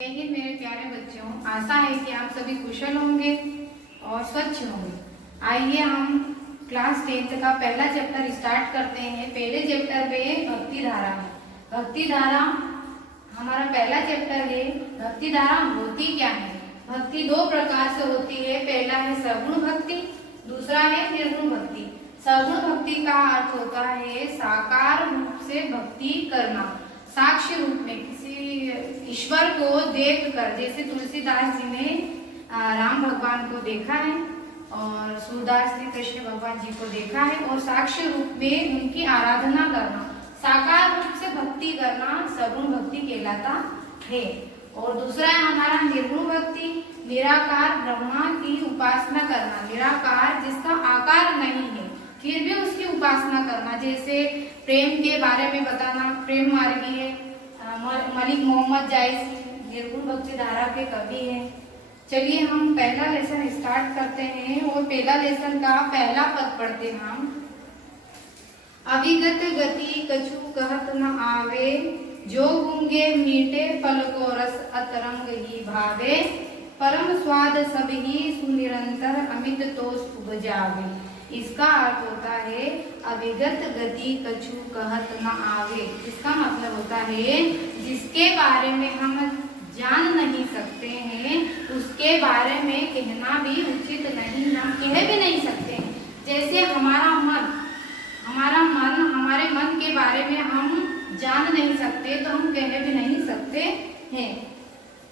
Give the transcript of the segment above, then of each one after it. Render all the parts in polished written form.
लेकिन मेरे प्यारे बच्चों, आशा है कि आप सभी कुशल होंगे और स्वच्छ होंगे। आइए हम क्लास 10th का पहला चैप्टर स्टार्ट करते हैं। पहले चैप्टर में भक्ति धारा है। भक्ति धारा हमारा पहला चैप्टर है। भक्ति धारा होती क्या है? भक्ति दो प्रकार से होती है। पहला है सगुण भक्ति, दूसरा है निर्गुण भक्ति। सगुण भक्ति का अर्थ होता है साकार रूप से भक्ति करना, साक्ष्य रूप में किसी ईश्वर को देखकर। जैसे तुलसीदास जी ने राम भगवान को देखा है और सूरदास ने कृष्ण भगवान जी को देखा है और साक्ष्य रूप में उनकी आराधना करना, साकार रूप से भक्ति करना सगुण भक्ति कहलाता है। और दूसरा है हमारा निर्गुण भक्ति, निराकार ब्रह्मा की उपासना करना, निराकार जिसका आकार नहीं है फिर भी उसकी उपासना करना। जैसे प्रेम के बारे में बताना, प्रेम मार्गी है मलिक मोहम्मद जायसी निर्गुण भक्ति धारा के कवि हैं। चलिए हम पहला लेसन स्टार्ट करते हैं और पहला लेसन का पहला पद पढ़ते हैं हम। अविगत गति कछु कहत न आवे, जो गूंगे मीठे फल को रस अतरंग ही भावे, परम स्वाद सब ही सुनिरंतर अमित तोष उपजावे। इसका अर्थ होता है अविगत गति कछु कहत न आवे। इसका मतलब होता है जिसके बारे में हम जान नहीं सकते हैं उसके बारे में कहना भी उचित नहीं, हम कह भी नहीं सकते। जैसे हमारा मन हमारे मन के बारे में हम जान नहीं सकते तो हम कह भी नहीं सकते हैं।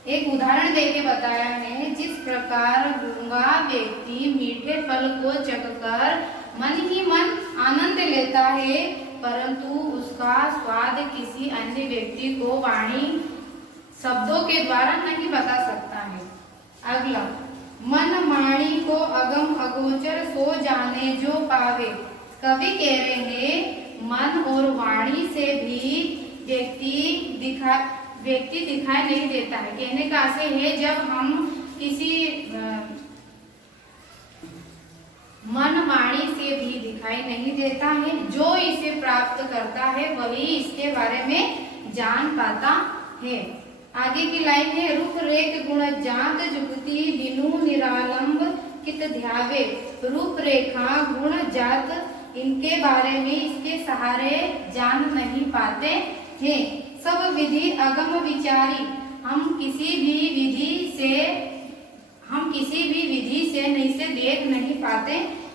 एक उदाहरण देके बताया है, जिस प्रकार गूंगा व्यक्ति मीठे फल को चखकर मन ही मन आनंद लेता है, परंतु उसका स्वाद किसी अन्य व्यक्ति को वाणी शब्दों के द्वारा नहीं बता सकता है। अगला, मन माणी को अगम अगोचर सो जाने जो पावे। कवि कह रहे हैं मन और वाणी से भी व्यक्ति दिखाई नहीं देता है। कहने का आशय है जब हम किसी मन वाणी से भी दिखाई नहीं देता है, जो इसे प्राप्त करता है वही इसके बारे में जान पाता है। आगे की लाइन है, रूप रेख गुण जात जुगति बिनु निरालंब कित ध्यावे। रूप रेखा गुण जात इनके बारे में इसके सहारे जान नहीं पाते हैं। सब विधि अगम विचारी, हम किसी भी विधि से नहीं से देख नहीं पाते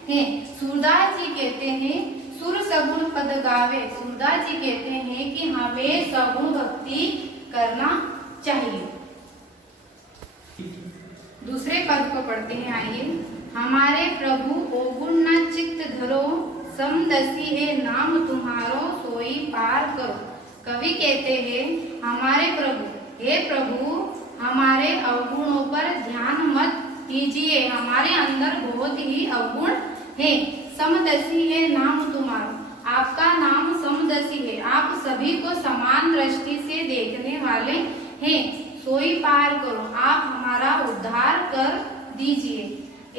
हैं। सूरदास जी कहते हैं सुर सगुण पद गावे। सूरदास जी कहते हैं कि हमें सगुण भक्ति करना चाहिए। दूसरे पद को पढ़ते हैं, आइए। हमारे प्रभु ओगुण न चित्त धरो, समदसी है नाम तुम्हारो सोई पार करो। कवि कहते हैं हमारे प्रभु, हे प्रभु हमारे अवगुणों पर ध्यान मत दीजिए, हमारे अंदर बहुत ही अवगुण है। समदसी है नाम तुम्हारा, आपका नाम समदसी है, आप सभी को समान दृष्टि से देखने वाले हैं। सोई पार करो, आप हमारा उद्धार कर दीजिए।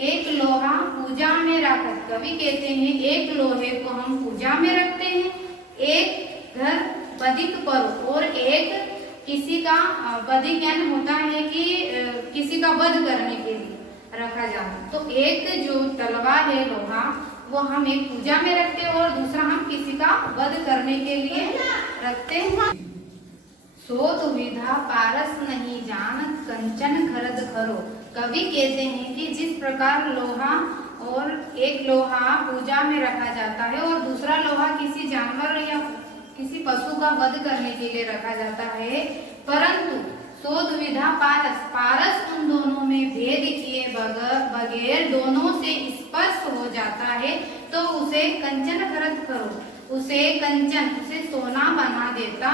एक लोहा पूजा में रखत, कवि कहते हैं एक लोहे को हम पूजा में रखते हैं, एक घर बदिक पर और एक किसी का बदिक ज्ञान होता है कि किसी का वध करने के लिए रखा जाता। तो एक जो तलवार है लोहा वो हम एक पूजा में रखते हैं और दूसरा हम किसी का वध करने के लिए रखते हैं। सो दुविधा पारस नहीं जानत कंचन खरद खरो। कवि कहते हैं कि जिस प्रकार लोहा और एक लोहा पूजा में रखा जाता है और दूसरा लोहा किसी जानवर या किसी पशु का वध करने के लिए रखा जाता है, परंतु सो दुविधा पारस, पारस उन दोनों में भेद किए बगैर दोनों से स्पर्श हो जाता है तो उसे कंचन खरद करो, उसे सोना बना देता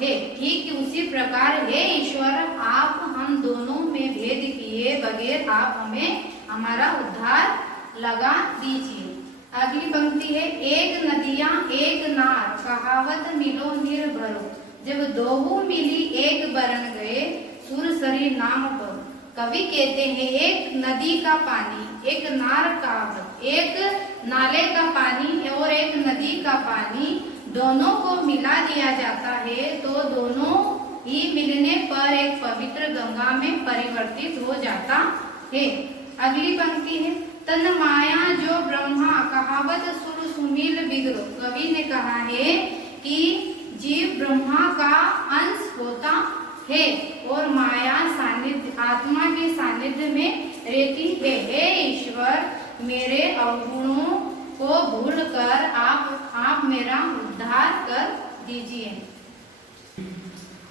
है। ठीक उसी प्रकार हे ईश्वर, आप हम दोनों में भेद किए बगैर आप हमें हमारा उद्धार लगा दीजिए। अगली पंक्ति है, एक नदियां एक नार कहावत मिलो निर्भरो। जब दोहू मिली एक बरन गए सुर सरी नाम पर। कवि कहते हैं एक नदी का पानी, एक नार कहावत, एक नाले का पानी और एक नदी का पानी दोनों को मिला दिया जाता है तो दोनों ही मिलने पर एक पवित्र गंगा में परिवर्तित हो जाता है। अगली पंक्ति है, तन माया जो ब्रह्मा कहावत सुर सुमिल बिगड़ो। कवि ने कहा है कि जीव ब्रह्मा का अंश होता है और माया सानिध्य आत्मा के सानिध्य में रहती है। हे ईश्वर, मेरे अवगुणों को भूलकर आप मेरा उद्धार कर दीजिए।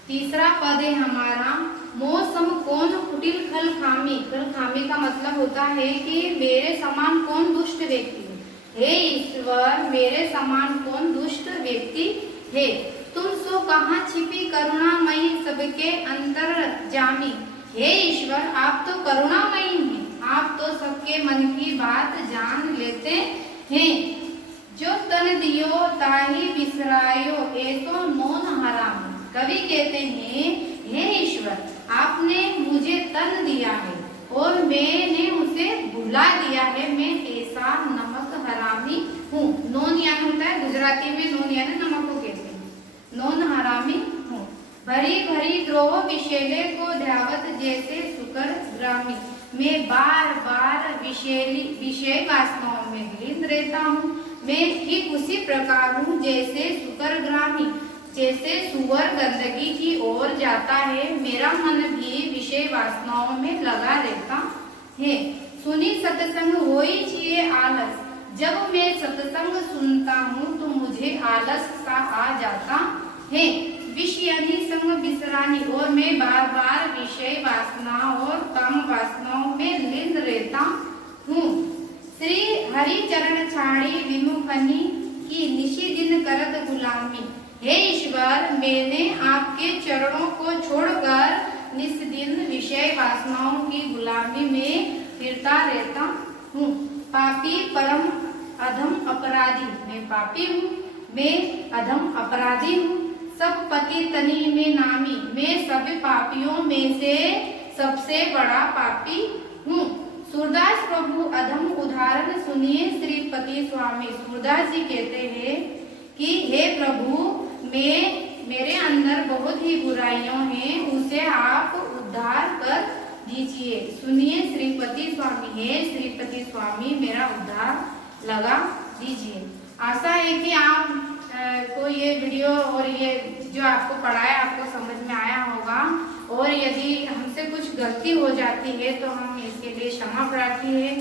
तीसरा पद है हमारा, मौसम कौन कुटिल खल खामी। खल खामी का मतलब होता है कि मेरे समान कौन दुष्ट व्यक्ति है। हे ईश्वर, मेरे समान कौन दुष्ट व्यक्ति है। तुम सो कहाँ छिपी करुणामयी सबके अंतर जामी। हे ईश्वर, आप तो करुणामयी हैं, आप तो सबके मन की बात जान लेते हैं। जो तन दियो ताही बिसरायो ऐसो नोन हराम। कवि कहते हैं, हे ईश्वर, आपने मुझे तन दिया है और मैंने उसे भुला दिया है। मैं ऐसा नमक हरामी हूँ। नोन यानी होता है गुजराती में नोन यानी नमक को कहते हैं। नोन हरामी हूँ। भरी भरी द्रोह विशेले को ध्यावत जैसे सुकर ग्रामी। मैं बार बार विषय वासनाओं में लीन रहता हूँ। मैं ठीक उसी प्रकार हूँ जैसे सुकर ग्रामी, जैसे सुअर गंदगी की ओर जाता है, मेरा मन भी विषय वासनाओं में लगा रहता है। सुनी सत्संग होई छिए आलस। जब मैं सत्संग सुनता हूँ तो मुझे आलस सा आ जाता है। विषयानी संग बिसरानी, और मैं बार बार विषय वासना और काम वासनाओं में लीन रहता हूँ। श्री हरि चरण छाड़ी विमुखनी की निशी दिन करत गुलामी। हे ईश्वर, मैंने आपके चरणों को छोड़कर निस्दिन विषय वासनाओं की गुलामी में फिरता रहता हूँ। पापी परम अधम अपराधी, मैं पापी हूँ, मैं अधम अपराधी हूँ। सब पति तनी में नामी, मैं सभी पापियों में से सबसे बड़ा पापी हूँ। सूरदास प्रभु अधम उदाहरण सुनिए श्रीपति स्वामी। सूरदास जी कहते हैं कि हे प्रभु, मेरे अंदर बहुत ही बुराइयां हैं, उसे आप उद्धार कर दीजिए। सुनिए श्रीपति स्वामी। हे श्रीपति स्वामी, मेरा उद्धार लगा दीजिए। आशा है कि आप को ये वीडियो और ये जो आपको पढ़ाया आपको समझ में आया होगा। और यदि हमसे कुछ गलती हो जाती है तो हम इसके लिए क्षमा प्रार्थी है।